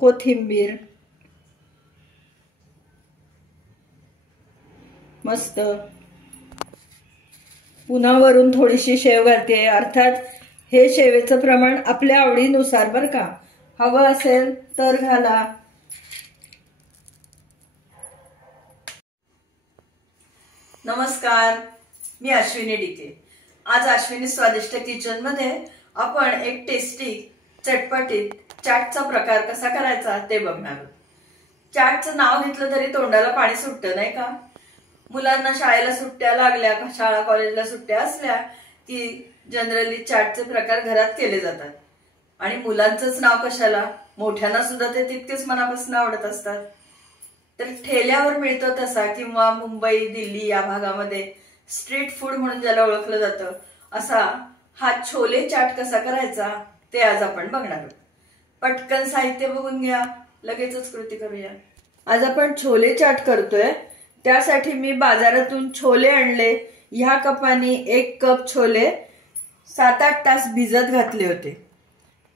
कोथिंबीर, मस्त पुन्हा वरून थोडीशी शेव घालते। अर्थात हे शेवेचं प्रमाण आपल्या आवडीनुसार बरं का, हवं असेल तर घाला। नमस्कार, मी अश्विनी डिके। आज अश्विनी स्वादिष्ट किचन मध्ये आपण एक टेस्टी चटपटीत चाटचा प्रकार कसा करायचा ते बघणार आहोत। चाटचं नाव घेतलं तरी तोंडाला पाणी सुटतं नाही का? मुलांना शाळेला सुट्ट्या लागल्या, शाळा कॉलेजला सुट्ट्या असल्या की जनरली चाटचे प्रकार घरात केले जातात। आणि मुलांचंच नाव कशाला, मोठ्यांना सुद्धा ते तितकेच मनापासून आवडत असतात। तर ठेल्यावर मिळतो तसा किंवा मुंबई दिल्ली या भागामध्ये स्ट्रीट फूड म्हणून ज्याला ओळखलं जातं असा हा छोले चाट कसा करायचा ते आज आपण बघणार आहोत। पटकन साहित्य बघून घ्या, लगेचच कृती करूया। आज आपण छोले चाट करतोय, त्यासाठी मी बाजारातून छोले आणले। ह्या कपाने 1 कप छोले 7-8 तास भिजत घातले होते।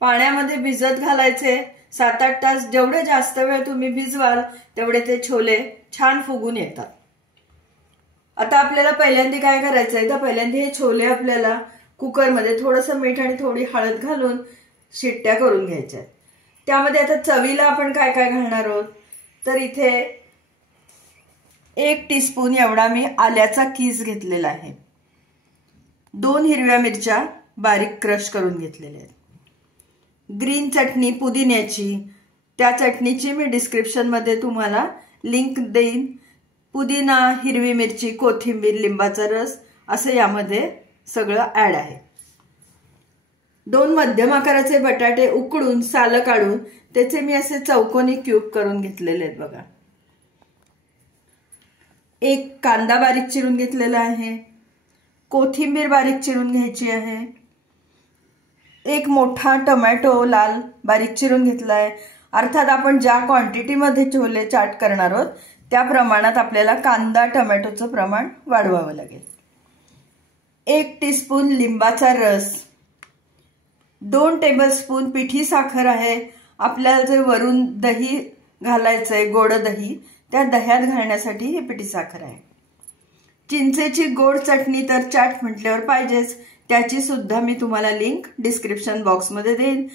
पाण्यामध्ये भिजत घालायचे 7-8 तास। जेवढे जास्त वेळ तुम्ही भिजवाल तेवढे ते छोले छान फुगून येतात। आता आपल्याला पहिल्यांदा काय करायचंय, तर पहिल्यांदा हे छोले आपल्याला कुकरमध्ये थोडंसं मीठ आणि थोडी हळद घालून शिट्ट्या करून घ्यायच्या। त्यामध्ये आता चवीला आपण काय काय घालणार आहोत, तर इथे 1 टीस्पून एवढा मी आल्याचा कीस घेतलेला आहे। 2 हिरव्या मिरच्या बारीक क्रश करून घेतलेल्या आहेत। ग्रीन चटणी पुदिन्याची, त्या चटणीची मी डिस्क्रिप्शन मध्ये तुम्हाला लिंक देईन। पुदिना, हिरवी मिरची, कोथिंबीर, लिंबाचा रस असं यामध्ये सगळं ऍड आहे। 2 मध्यम आकाराचे बटाटे उकडून सालं काढून त्याचे मी असे चौकोनी क्यूब करून घेतलेले आहेत बघा। 1 कांदा बारीक चिरून घेतलेला आहे। कोथिंबीर बारीक चिरून घ्यायची आहे। 1 मोठा टोमॅटो लाल बारीक चिरून घेतलाय। अर्थात आपण ज्या क्वांटिटी मध्ये छोले चाट करणार आहोत त्या प्रमाणात आपल्याला कांदा टोमॅटोचं प्रमाण वाढवावं लागेल। 1 टीस्पून लिंबाचा रस, 2 टेबलस्पून पिठी साखर आहे। आपल्याला जे वरून दही घालायचंय, गोड दही, त्या दह्यात घालण्यासाठी ही पिठी साखर आहे। चिंचेची गोड चटणी तर चाट म्हटल्यावर पाहिजेच, त्याची सुद्धा मी तुम्हाला लिंक डिस्क्रिप्शन बॉक्स मध्ये देईन।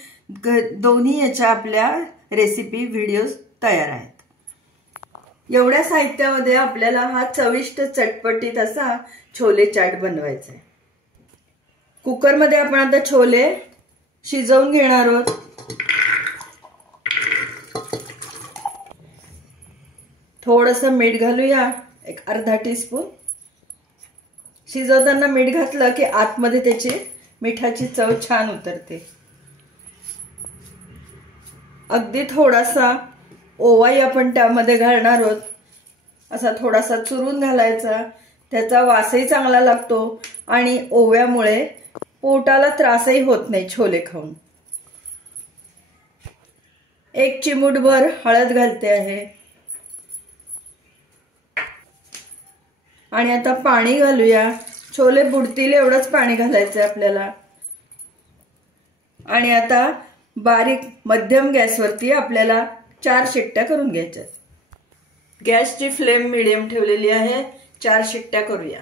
दोन्ही याच्या आपल्या रेसिपी व्हिडिओ तयार आहेत। एवढ्या साहित्यामध्ये आपल्याला हा चविष्ट चटपटीत असा छोले चाट बनवायचा आहे। कुकरमध्ये आपण आता छोले शिजवून घेणार आहोत। थोडंसं मीठ घालूया, 1 अर्धा टीस्पून। शिजवताना मीठ घातलं की आतमध्ये त्याची मिठाची चव छान उतरते। अगदी थोडासा ओवाही आपण त्यामध्ये घालणार आहोत, असा थोडासा चुरून घालायचा। त्याचा वासही चांगला लागतो आणि ओव्यामुळे पोटाला त्रासही होत नाही छोले खाऊन। 1 चिमूटभर हळद घालते आहे आणि आता पाणी घालूया। छोले बुडतील एवढंच पाणी घालायचंय आपल्याला। आणि आता बारीक मध्यम गॅसवरती आपल्याला 4 शिट्ट्या करून घ्यायच्या। गॅसची फ्लेम मीडियम ठेवलेली आहे। 4 शिट्ट्या करूया।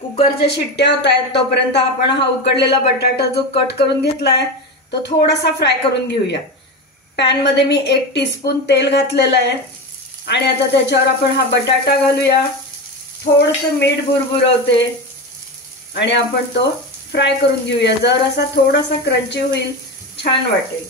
कुकरच्या शिट्ट्या होत आहेत तोपर्यंत आपण हा उकडलेला बटाटा जो कट करून घेतलाय तो थोडासा फ्राय करून घेऊया। पॅन मध्ये मी 1 टीस्पून तेल घातलेलं आहे आणि आता त्याच्यावर आपण हा बटाटा घालूया। थोडंसं मीठ भुरभुरवते आणि आपण तो फ्राय करून घेऊया। जर असा थोडासा क्रंची होईल, छान वाटेल।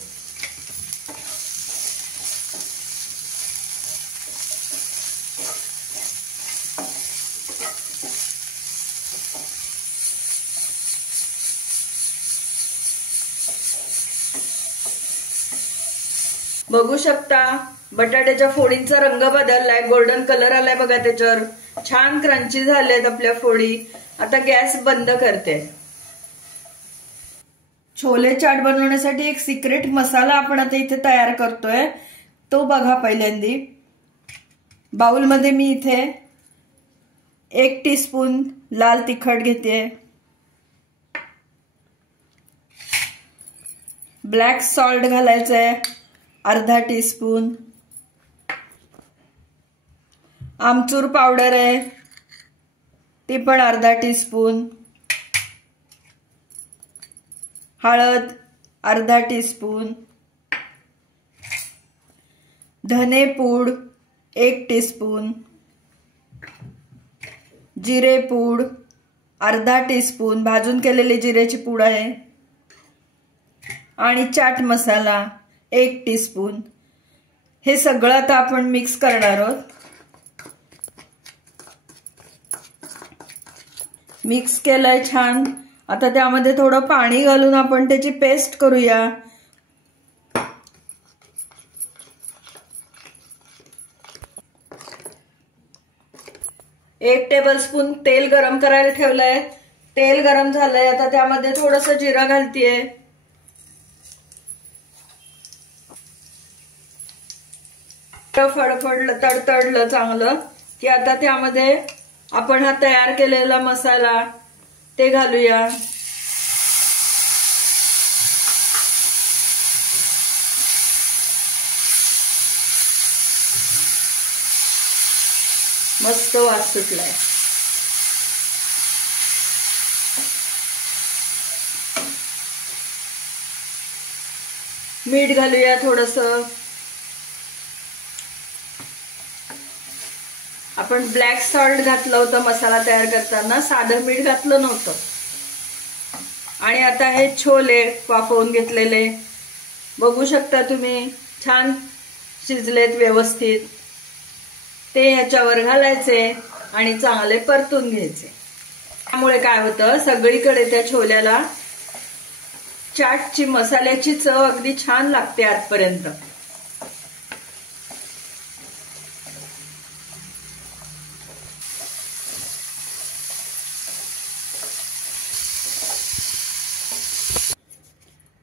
बघू शकता बटाट्याच्या फोडींचा रंग बदललाय, गोल्डन कलर आलाय बघा त्याच्यावर। छान क्रंची झालेत आपल्या फोडी। आता गॅस बंद करते। छोले चाट बनवण्यासाठी एक सिक्रेट मसाला आपण आता इथे तयार करतोय, तो बघा। पहिल्यांदा बाउल मध्ये मी इथे 1 टीस्पून लाल तिखट घेते, ब्लॅक सॉल्ट घालायचं आहे अर्धा टीस्पून, आमचूर पावडर आहे ती पण अर्धा टीस्पून, हळद अर्धा टीस्पून, धने पूड 1 टीस्पून, जिरे पूड अर्धा टीस्पून, भाजून केलेली जिरेची पूड आहे, आणि चाट मसाला 1 टीस्पून। हे सगळं आता आपण मिक्स करणार आहोत। मिक्स केलंय छान। आता त्यामध्ये थोडं पाणी घालून आपण त्याची पेस्ट करूया। 1 टेबलस्पून तेल गरम करायला ठेवलंय। तेल गरम झालंय, आता त्यामध्ये थोडंसं जिरं घालतीये, फडफडलं तडतडलं चांगलं की आता त्यामध्ये आपण हा तयार केलेला मसाला ते घालूया। मस्त वास सुटलाय। मीठ घालूया थोडंसं। आपण ब्लॅक सॉल्ट घातलं होतं मसाला तयार करताना, साधं मीठ घातलं नव्हतं। आणि आता हे छोले वाफवून घेतलेले बघू शकता तुम्ही, छान शिजलेत व्यवस्थित। ते ह्याच्यावर घालायचे आणि चांगले परतून घ्यायचे। त्यामुळे काय होतं, सगळीकडे त्या छोल्याला चाटची मसाल्याची चव अगदी छान लागते आजपर्यंत।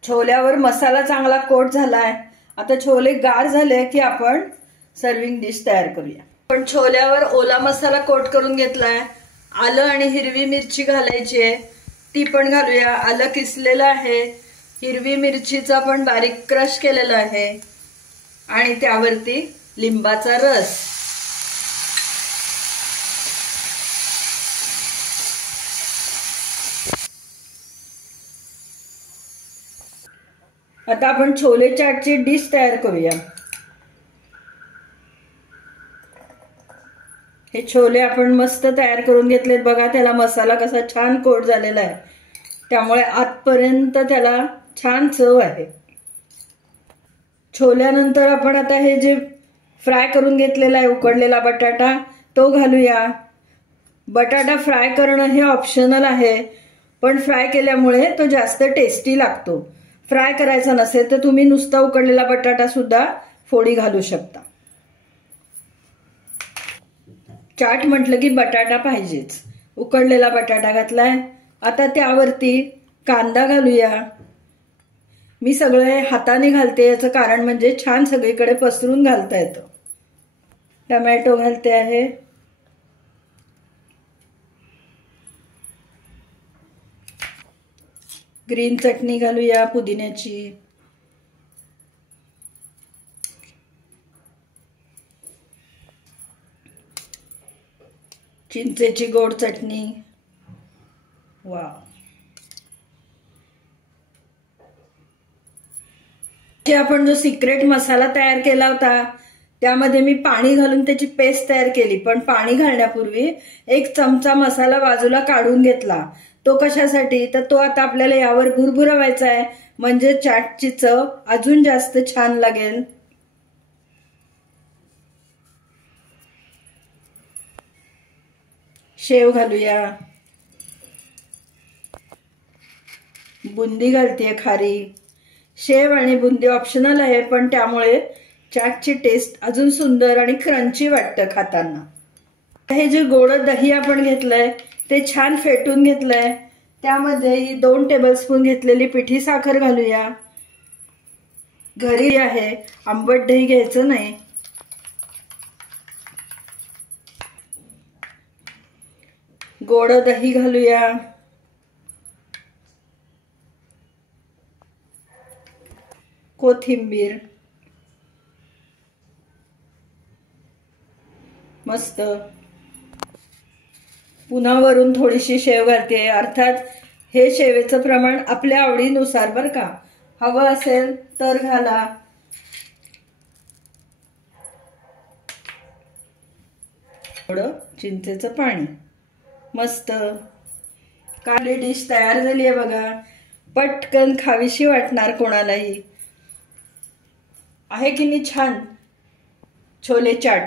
छोल्यावर मसाला चांगला कोट झालाय। आता छोले गार झाले की आपण सर्विंग डिश तयार करूया। पण छोल्यावर ओला मसाला कोट करून घेतलाय। आलं आणि हिरवी मिरची घालायची आहे, ती पण घालूया। आलं किसलेलं आहे, हिरवी मिरचीचा पण बारीक क्रश केलेला आहे, आणि त्यावरती लिंबाचा रस। आता आपण छोले चाटची डिश तयार करूया। हे छोले आपण मस्त तयार करून घेतलेत बघा। त्याला मसाला कसा छान कोट झालेला आहे, त्यामुळे आतपर्यंत त्याला छान चव आहे। छोल्यानंतर आपण आता हे जे फ्राय करून घेतलेला आहे उकडलेला बटाटा तो घालूया। बटाटा फ्राय करणं हे ऑप्शनल आहे, पण फ्राय केल्यामुळे तो जास्त टेस्टी लागतो। फ्राय करायचा नसेल तर तुम्ही नुसता उकडलेला बटाटा सुद्धा फोडी घालू शकता। चाट म्हटलं की बटाटा पाहिजेच। उकडलेला बटाटा घातलाय। आता त्यावरती कांदा घालूया। मी सगळे हाताने घालते, याचं कारण म्हणजे छान सगळीकडे पसरून घालता येतं। टोमॅटो घालते आहे, ग्रीन चटणी घालूया पुदिन्याची, चिंचेची गोड चटणी। वाव, आपण जो सिक्रेट मसाला तयार केला होता त्यामध्ये मी पाणी घालून त्याची पेस्ट तयार केली, पण पाणी घालण्यापूर्वी 1 चमचा मसाला बाजूला काढून घेतला। तो कशासाठी, तर तो आता आपल्याला यावर भुरभुरवायचा आहे, म्हणजे चाटची चव अजून जास्त छान लागेल। शेव घालूया, बुंदी घालतेय खारी। शेव आणि बुंदी ऑप्शनल आहे, पण त्यामुळे चाटची टेस्ट अजून सुंदर आणि क्रंची वाटतं खाताना। हे जे गोड दही आपण घेतलंय ते छान फेटून घेतलंय, त्यामध्ये 2 टेबलस्पून घेतलेली पिठी साखर घालूया। घरी आहे, आंबट दही घ्यायचं नाही। गोड दही घालूया, कोथिंबीर, मस्त. पुन्हा वरून थोडीशी शेव घालते. अर्थात हे शेवेचं प्रमाण आपल्या आवडीनुसार बरं का, हवं असेल तर घाला. थोडं चिंचेचं पाणी. मस्त काली डिश तयार झाली आहे बघा. पटकन खावीशी वाटणार कोणालाही. आहे की नाही छान छोले चाट.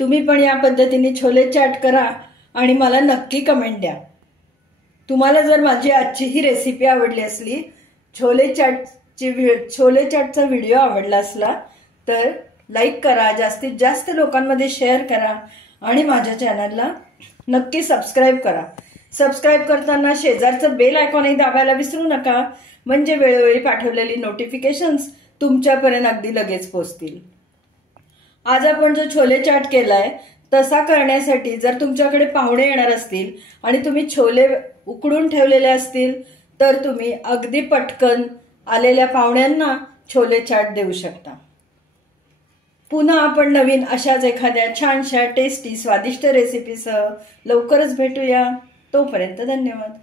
तुम्ही पण या पद्धतीने छोले चाट करा आणि मला नक्की कमेंट द्या. तुम्हाला जर माझी आजची ही रेसिपी आवडली असली, छोले चाटचा व्हिडिओ आवडला असला तर लाईक करा, जास्तीत जास्त लोकांमध्ये शेअर करा आणि माझ्या चॅनलला नक्की सबस्क्राईब करा. सबस्क्राईब करताना शेजारचं बेल आयकॉनही दाबायला विसरू नका, म्हणजे वेळोवेळी पाठवलेली नोटिफिकेशन्स तुमच्यापर्यंत अगदी लगेच पोहोचतील. आज आपण जो छोले चाट केलाय तसा करण्यासाठी जर तुमच्याकडे पाहुणे येणार असतील आणि तुम्ही छोले उकडून ठेवलेले असतील तर तुम्ही अगदी पटकन आलेल्या पाहुण्यांना छोले चाट देऊ शकता. पुन्हा आपण नवीन अशाच एखाद्या छानशा टेस्टी स्वादिष्ट रेसिपीसह लवकरच भेटूया. तोपर्यंत धन्यवाद.